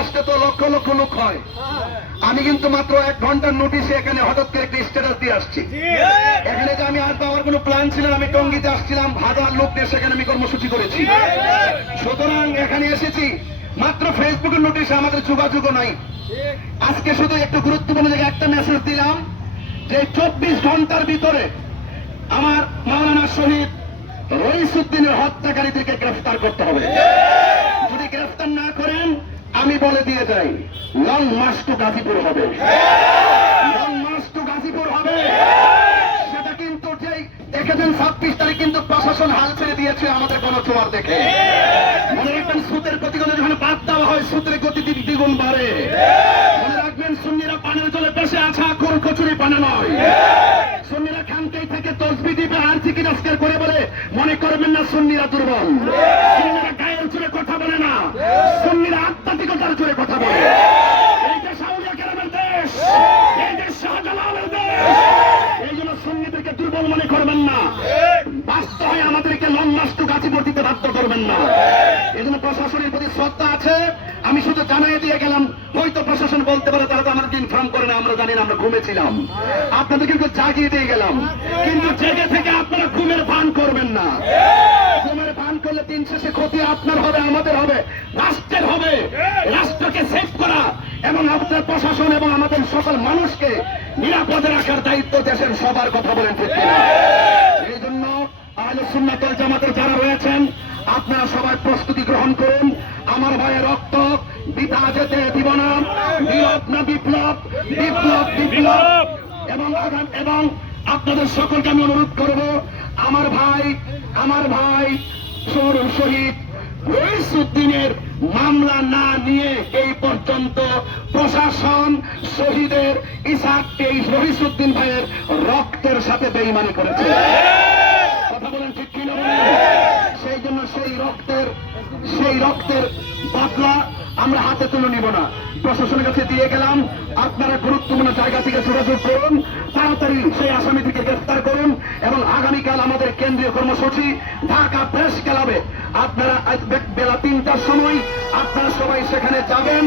আসতে তো লক্ষ লক্ষ লোক হয়। আমি কিন্তু মাত্র এক ঘণ্টার নোটিশে এখানে হঠাৎ করে একটা স্ট্যাটাস দিয়ে আসছি। এখানে যে আমি আসব আমার কোনো প্ল্যান ছিল আমি টঙ্গিতে আসছিলাম হাজার লোক নিয়ে সেখানে আমি কর্মসূচি করেছি। সুতরাং এখানে এসেছি মাত্র ফেসবুকের নোটিশে আমাদের যোগাযোগও নাই। আজকে শুধু একটু গুরুত্বপূর্ণ জায়গায় একটা মেসেজ দিলাম যে চব্বিশ ঘণ্টার ভিতরে আমার মাওলানা শহীদ রইসুদ্দিনের হত্যাকারীদেরকে গ্রেফতার করতে হবে যদি গ্রেফতার না করেন আমি বলে দিয়ে যাই লং মার্চ টু গাজীপুর হবে। লং মার্চ টু গাজীপুর হবে। সেটা কিন্তু যেই দেখেছেন ছাব্বিশ তারিখ কিন্তু প্রশাসন হাল ছেড়ে দিয়েছে আমাদের কোন চোয়ার দেখে। মনে রাখবেন সুতের গতিগত যখন বাদ দেওয়া হয়, সুতের গতি দ্বি- দ্বিগুণ বাড়ে। মনে রাখবেন সুন্নিরা পানের জলে বেসে আছা, আকুর কচুরি পানে নয়। সুন্নিরা খানকেই থেকে তসবি দিবে, আর নস্কার করে বলে, মনে করবেন না সুন্নিরা দুর্বল। সুন্নিরা জুড়ে কথা বলে না। সুন্নিরা আত্মাধিকতার জুড়ে কথা বলে। আমাদেরকে করবেন না। এই জন্য প্রশাসনের প্রতি শ্রদ্ধা আছে। আমি শুধু জানাই দিয়ে গেলাম প্রশাসন বলতে তারা তো ইনফর্ম করে না, আমরা ঘুমেছিলাম। আপনাদের কিন্তু জাগিয়ে দিয়ে গেলাম। কিন্তু জেগে থেকে আপনারা ঘুমের ভান করবেন না। দিন শেষে ক্ষতি আপনার হবে আমাদের হবে। রাষ্ট্রের হবে। রাষ্ট্রকে সেভ করা এবং আমাদের প্রশাসন এবং আমাদের সকল মানুষকে নিরাপদে রাখার দায়িত্ব দেশের সবার কথা বলেন ঠিক এই জন্য আহলে সুন্নাতল জামাতের যারা রয়েছেন আপনারা সবাই প্রস্তুতি গ্রহণ করুন। আমার ভাইয়ের রক্ত বিধা যেতে দিব না। বিপ্লব না বিপ্লব বিপ্লব বিপ্লব। এবং এবং আপনাদের সকলকে আমি অনুরোধ করব আমার ভাই আমার ভাই শহীদ রইসুদ্দিনের মামলা না নিয়ে এই পর্যন্ত প্রশাসন শহীদের ইসাককে এই রহিসুদ্দিন ভাইয়ের রক্তের সাথে বেইমানি করেছে। কথা বলেন ঠিক কিনা সেই জন্য সেই রক্তের সেই রক্তের বাতলা আমরা হাতে তুলে নিব না। প্রশাসনের কাছে দিয়ে গেলাম। আপনারা গুরুত্বপূর্ণ জায়গা থেকে যোগাযোগ করুন। তাড়াতাড়ি সেই আসামি থেকে গ্রেফতার করুন এবং আগামীকাল আমাদের কেন্দ্রীয় কর্মসূচি ঢাকা প্রেস ক্লাবে। আপনারা বেলা তিনটার সময় আপনারা সবাই সেখানে যাবেন।